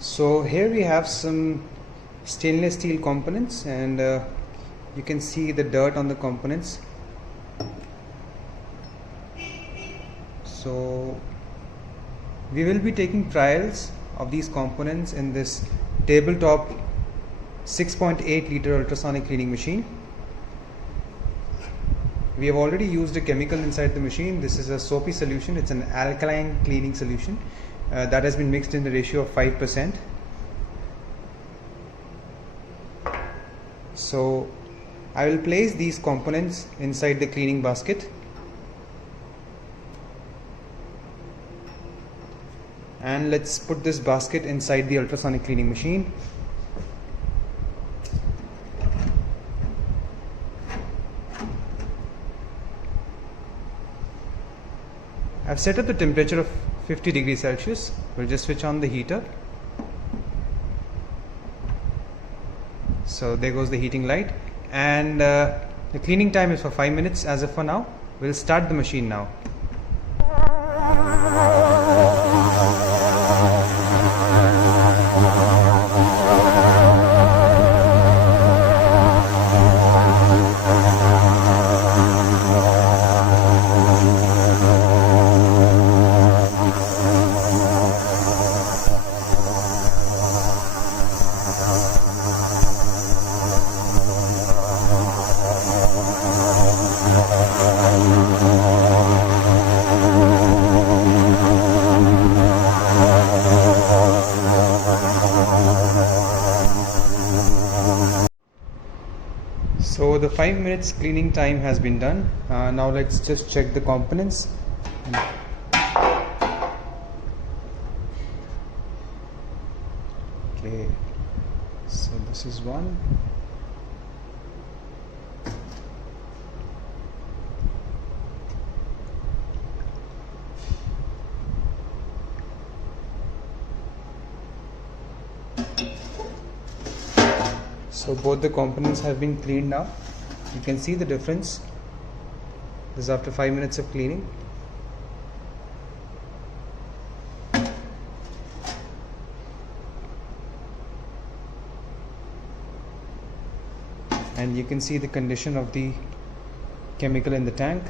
So here we have some stainless steel components, and you can see the dirt on the components. So we will be taking trials of these components in this tabletop 6.8 liter ultrasonic cleaning machine. We have already used a chemical inside the machine. This is a soapy solution. It's an alkaline cleaning solution that has been mixed in the ratio of 5%. So I will place these components inside the cleaning basket, and let's put this basket inside the ultrasonic cleaning machine. I've set up the temperature of 50 degrees Celsius. We'll just switch on the heater. So there goes the heating light, and the cleaning time is for 5 minutes as of for now. We'll start the machine now. So the 5 minutes cleaning time has been done. Now let's just check the components. Okay, so this is one. So both the components have been cleaned now. You can see the difference. This is after 5 minutes of cleaning. And you can see the condition of the chemical in the tank.